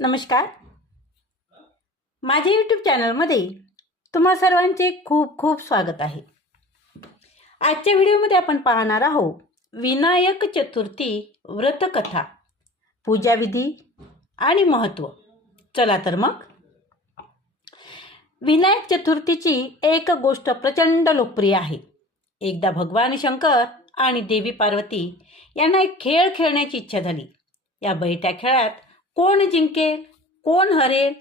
नमस्कार. माझ्या यूट्यूब चॅनलमध्ये तुम्हा सर्वांचे खूप खूप स्वागत आहे. आजच्या व्हिडिओमध्ये आपण पाहणार आहोत विनायक चतुर्थी व्रतकथा पूजाविधी आणि महत्त्व चला तर मग. विनायक चतुर्थीची एक गोष्ट प्रचंड लोकप्रिय आहे. एकदा भगवान शंकर आणि देवी पार्वती यांना एक खेळ खेळण्याची इच्छा झाली. या बैठ्या खेळात कोण जिंकेल? कोण हरेल?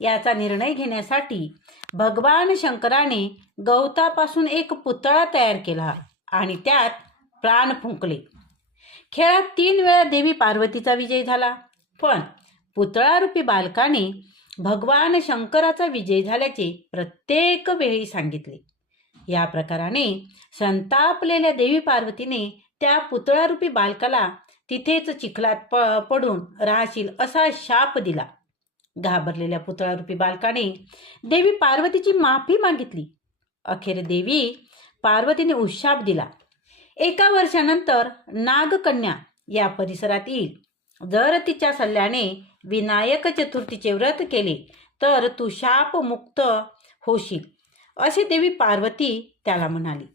याचा निर्णय घेण्यासाठी भगवान शंकराने गवतापासून एक पुतळा तयार केला आणि त्यात प्राण फुंकले. खेळात तीन वेळा देवी पार्वतीचा विजय झाला पण पुतळारूपी बालकाने भगवान शंकराचा विजय झाल्याचे प्रत्येक वेळी सांगितले. या प्रकाराने संतापलेल्या देवी पार्वतीने त्या पुतळारूपी बालकाला तिथेच चिखलात प पडून राहशील असा शाप दिला. घाबरलेल्या पुतळारूपी बालकाने देवी पार्वतीची माफी मागितली. अखेर देवी पार्वतीने उशाप दिला. एका वर्षानंतर नागकन्या या परिसरात येईल. जर तिच्या सल्ल्याने विनायक चतुर्थीचे व्रत केले तर तू शापमुक्त होशील असे देवी पार्वती त्याला म्हणाली.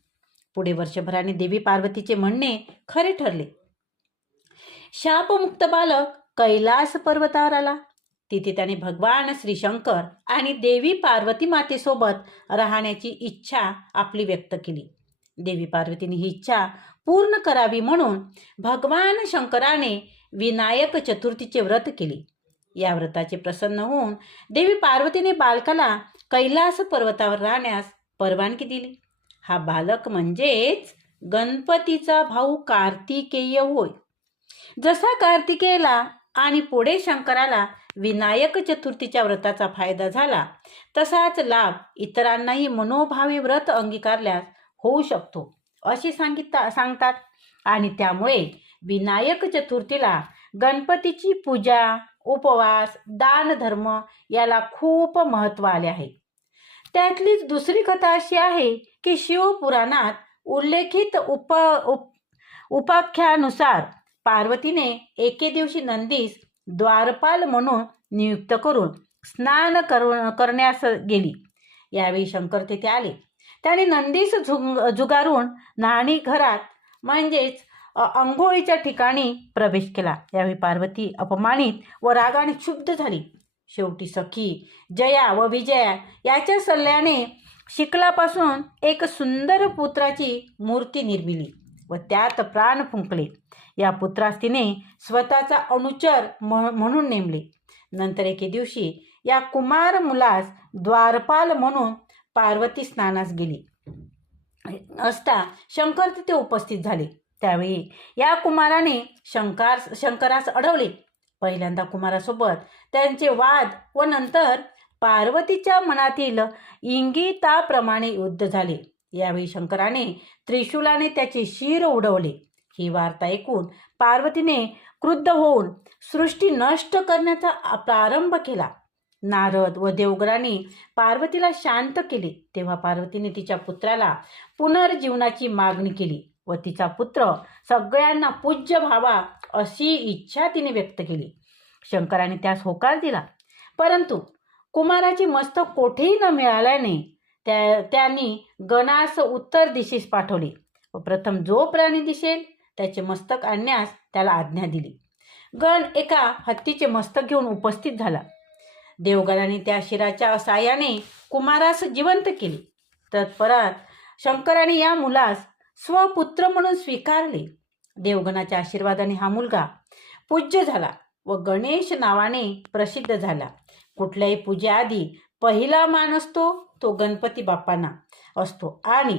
पुढे वर्षभराने देवी पार्वतीचे म्हणणे खरे ठरले. शापमुक्त बालक कैलास पर्वतावर आला. तिथे त्याने भगवान श्री शंकर आणि देवी पार्वती मातेसोबत राहण्याची इच्छा आपली व्यक्त केली. देवी पार्वतीने ही इच्छा पूर्ण करावी म्हणून भगवान शंकराने विनायक चतुर्थीचे व्रत केले. या व्रताचे प्रसन्न होऊन देवी पार्वतीने बालकाला कैलास पर्वतावर राहण्यास परवानगी दिली. हा बालक म्हणजेच गणपतीचा भाऊ कार्तिकेय होय. जसा कार्तिकेयला आणि पुढे शंकराला विनायक चतुर्थीच्या व्रताचा फायदा झाला तसाच लाभ इतरांनाही मनोभावी व्रत अंगीकारल्यास होऊ शकतो असे सांगितता सांगतात. आणि त्यामुळे विनायक चतुर्थीला गणपतीची पूजा उपवास दानधर्म याला खूप महत्त्व आले आहे. त्यातलीच दुसरी कथा अशी आहे की शिवपुराणात उल्लेखित उप उप उपाख्यानुसार पार्वतीने एके दिवशी नंदीस द्वारपाल म्हणून नियुक्त करून स्नान कर करण्यास गेली. यावेळी शंकर तेथे आले. त्याने नंदीस झुंग जुगारून नाणी घरात म्हणजेच अंघोळीच्या ठिकाणी प्रवेश केला. यावेळी पार्वती अपमानित व रागाने क्षुब्ध झाली. शेवटी सखी जया व विजया याच्या सल्ल्याने शिकलापासून एक सुंदर पुत्राची मूर्ती निर्मिली. व त्यात प्राण फुंकले. या पुत्रास तिने स्वतःचा अनुचर म्हणून नेमले. नंतर एके दिवशी या कुमार मुलास द्वारपाल म्हणून पार्वती स्नानास गेली. असता शंकर तिथे उपस्थित झाले. त्यावेळी या कुमाराने शंकर शंकरास अडवले. पहिल्यांदा कुमारासोबत त्यांचे वाद व नंतर पार्वतीच्या मनातील इंगिताप्रमाणे युद्ध झाले. यावेळी शंकराने त्रिशूलाने त्याचे शिर उडवले. ही वार्ता ऐकून पार्वतीने क्रुद्ध होऊन सृष्टी नष्ट करण्याचा प्रारंभ केला. नारद व देवगरांनी पार्वतीला शांत केले. तेव्हा पार्वतीने तिच्या पुत्राला पुनर्जीवनाची मागणी केली व तिचा पुत्र सगळ्यांना पूज्य व्हावा अशी इच्छा तिने व्यक्त केली. शंकराने त्यास होकार दिला. परंतु कुमाराचे मस्तक कोठेही न मिळाल्याने त्या त्यांनी गणास उत्तर दिशेस पाठवले. व प्रथम जो प्राणी दिसेल त्याचे मस्तक आणण्यास त्याला आज्ञा दिली. गण एका हत्तीचे मस्तक घेऊन उपस्थित झाला. देवगणाने त्या शिराच्या साह्याने कुमारास जिवंत केले. तत्परात शंकराने या मुलास स्वपुत्र म्हणून स्वीकारले. देवगणाच्या आशीर्वादाने हा मुलगा पूज्य झाला व गणेश नावाने प्रसिद्ध झाला. कुठल्याही पूजेआधी पहिला मान असतो तो गणपती बाप्पांना असतो. आणि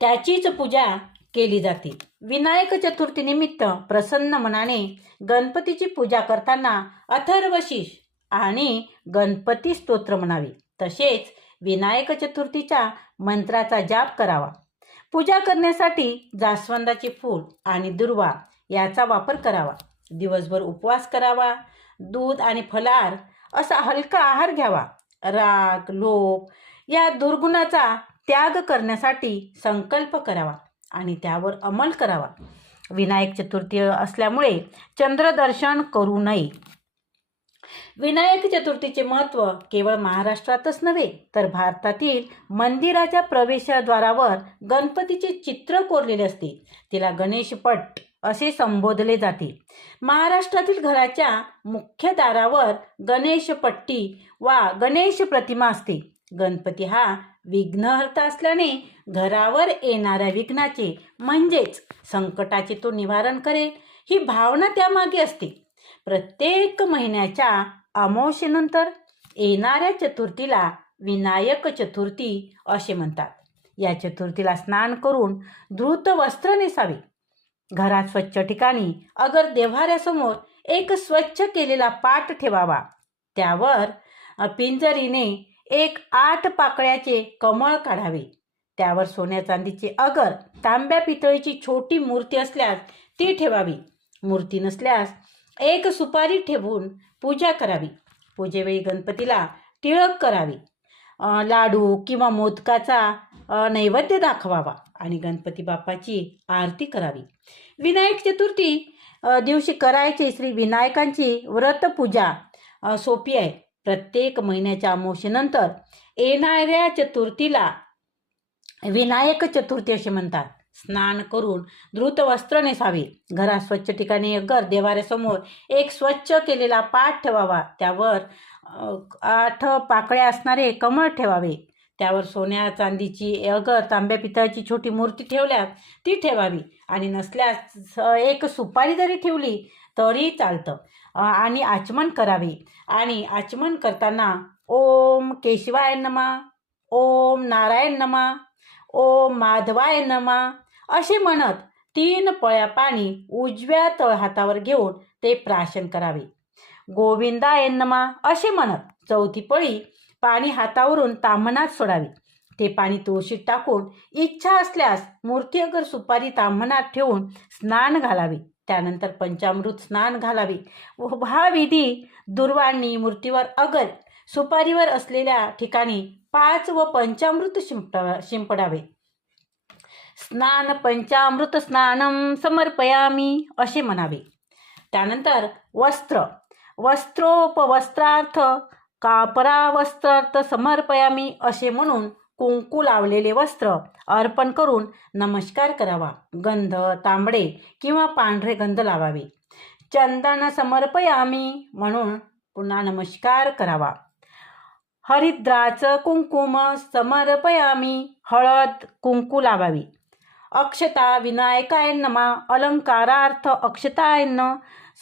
त्याचीच पूजा केली जाते. विनायक चतुर्थीनिमित्त प्रसन्न मनाने गणपतीची पूजा करताना अथर्वशीष आणि गणपती स्तोत्र म्हणावे. तसेच विनायक चतुर्थीच्या मंत्राचा जाप करावा. पूजा करण्यासाठी जास्वंदाचे फूल आणि दुर्वा याचा वापर करावा. दिवसभर उपवास करावा. दूध आणि फलार असा हलका आहार घ्यावा. राग लोभ या दुर्गुणाचा त्याग करण्यासाठी संकल्प करावा आणि त्यावर अंमल करावा. विनायक चतुर्थी असल्यामुळे चंद्रदर्शन करू नये. विनायक चतुर्थीचे महत्त्व केवळ महाराष्ट्रातच नव्हे तर भारतातील मंदिराच्या प्रवेशद्वारावर गणपतीचे चित्र कोरलेले असते. तिला गणेशपट असे संबोधले जाते. महाराष्ट्रातील घराच्या मुख्य दारावर गणेशपट्टी वा गणेश प्रतिमा असते. गणपती हा विघ्नहर्ता असल्याने घरावर येणाऱ्या विघ्नाचे म्हणजेच संकटाचे तो निवारण करेल ही भावना त्यामागे असते. प्रत्येक महिन्याच्या अमावशेनंतर येणाऱ्या चतुर्थीला विनायक चतुर्थी असे म्हणतात. या चतुर्थीला स्नान करून धृत वस्त्र नेसावे. घरात स्वच्छ ठिकाणी अगर देव्हाऱ्यासमोर एक स्वच्छ केलेला पाट ठेवावा. त्यावर पिंजरीने एक आठ पाकळ्याचे कमळ काढावे. त्यावर सोन्या चांदीचे अगर तांब्या पितळीची छोटी मूर्ती असल्यास ती ठेवावी. मूर्ती नसल्यास एक सुपारी ठेवून पूजा करावी. पूजेवेळी गणपतीला टिळक करावी. लाडू किंवा मोदकाचा नैवेद्य दाखवावा. आणि गणपती बाप्पाची आरती करावी. विनायक चतुर्थी दिवशी करायची श्री विनायकांची व्रतपूजा सोपी आहे. प्रत्येक महिन्याच्या अमावस्येनंतर येणाऱ्या चतुर्थीला विनायक चतुर्थी असे म्हणतात. स्नान करून द्रुत वस्त्र नेसावे. घरात स्वच्छ ठिकाणी घर देवाऱ्यासमोर एक स्वच्छ केलेला पाठ ठेवावा. त्यावर आठ पाकळ्या असणारे कमळ ठेवावे. त्यावर सोन्या चांदीची अगर तांब्या पितळाची छोटी मूर्ती ठेवल्यास ती ठेवावी. आणि नसल्यास स- एक सुपारी जरी ठेवली तरी चालतं. आणि आचमन करावे. आणि आचमन करताना ओम केशवाय नमा ओम नारायण नमा ओम माधवाय नमा असे म्हणत तीन पळ्या पाणी उजव्या तळहातावर घेऊन ते प्राशन करावे. गोविंदाय नमा असे म्हणत चौथी पळी पाणी हातावरून ताम्हणात सोडावे. ते पाणी तुळशीत टाकून इच्छा असल्यास मूर्ती अगर सुपारी ताम्हणात ठेवून स्नान घालावे. त्यानंतर पंचामृत स्नान घालावे. व हा विधी दुर्वाणी मूर्तीवर अगर सुपारीवर असलेल्या ठिकाणी पाच व पंचामृत शिंपडा शिंपडावे. स्नान पंचामृत स्नानम समर्पयामी असे म्हणावे. त्यानंतर वस्त्र. वस्त्रोपवस्त्रार्थ कापरा वस्त्रार्थ समर्पयामी असे म्हणून कुंकू लावलेले वस्त्र अर्पण करून नमस्कार करावा. गंध तांबडे किंवा पांढरे गंध लावावे. चंदन समर्पयामी म्हणून पुन्हा नमस्कार करावा. हरिद्राचं कुंकुम समर्पयामी हळद कुंकू लावावी. अक्षता विनायकायन नमा अलंकारार्थ अक्षतायन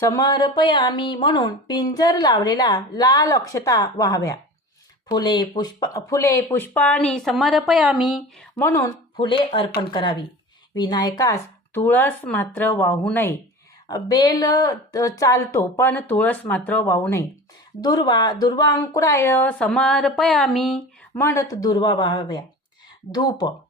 समर्पयामी म्हणून पिंजर लावलेला लाल अक्षता व्हाव्या. फुले पुष्प फुले पुष्पाणी समर्पयामी म्हणून फुले अर्पण करावी. विनायकास तुळस मात्र वाहू नये. बेल चालतो पण तुळस मात्र वाहू नये. दुर्वा दुर्वांकुराय समर्पयामी म्हणत दुर्वा वाहाव्या. धूप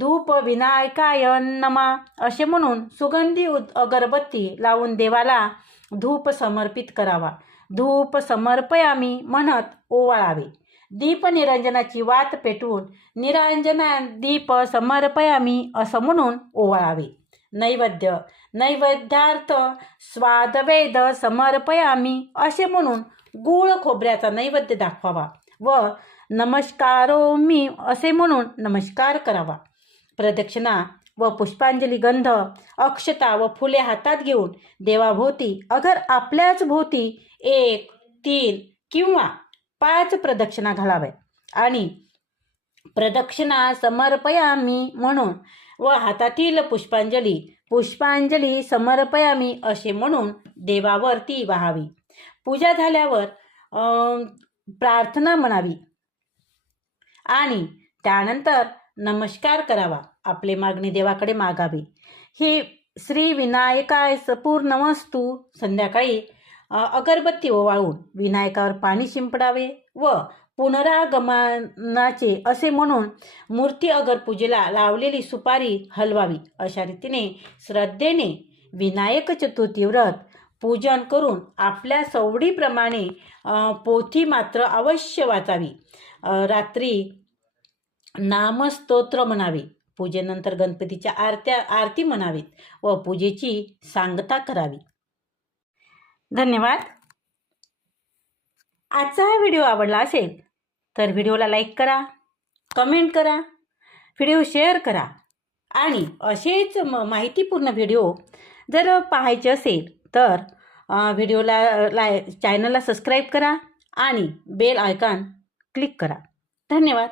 धूप विनायकाय नमा असे म्हणून सुगंधी उद- अगरबत्ती लावून देवाला धूप समर्पित करावा. धूप समर्पयामी म्हणत ओवाळावे. दीप निरंजनाची वात पेटवून निरंजना दीप समर्पयामी असं म्हणून ओवाळावे. नैवेद्य नैवेद्यार्थ स्वादवेद समर्पयामी असे म्हणून गूळ खोबऱ्याचा नैवेद्य दाखवावा व नमस्कारो मी असे म्हणून नमस्कार करावा. प्रदक्षिणा व पुष्पांजली गंध अक्षता व फुले हातात घेऊन देवाभोवती अगर आपल्याच भोवती एक तीन किंवा पाच प्रदक्षिणा घालाव्या आणि प्रदक्षिणा समर्पयामी म्हणून व हातातील पुष्पांजली पुष्पांजली समर्पयामी असे म्हणून देवावरती वाहावी. पूजा झाल्यावर प्रार्थना म्हणावी. आणि त्यानंतर नमस्कार करावा. आपले मागणी देवाकडे मागावी. ही श्री विनायकाय पूर्ण वस्तू संध्याकाळी अगरबत्ती ओवाळून विनायकावर पाणी शिंपडावे व पुनरागमनाचे असे म्हणून मूर्ती अगर पूजेला लावलेली सुपारी हलवावी. अशा रीतीने श्रद्धेने विनायक चतुर्थी व्रत पूजन करून आपल्या सवडीप्रमाणे पोथी मात्र अवश्य वाचावी. रात्री नामस्तोत्र म्हणावे. पूजेनंतर गणपतीच्या आरत्या आरती म्हणावीत व पूजेची सांगता करावी. धन्यवाद. आजचा हा व्हिडिओ आवडला असेल तर व्हिडिओला लाईक करा कमेंट करा व्हिडिओ शेअर करा आणि असेच म माहितीपूर्ण व्हिडिओ जर पाहायचे असेल तर व्हिडिओला लाय चॅनलला सबस्क्राईब करा आणि बेल आयकॉन क्लिक करा. धन्यवाद.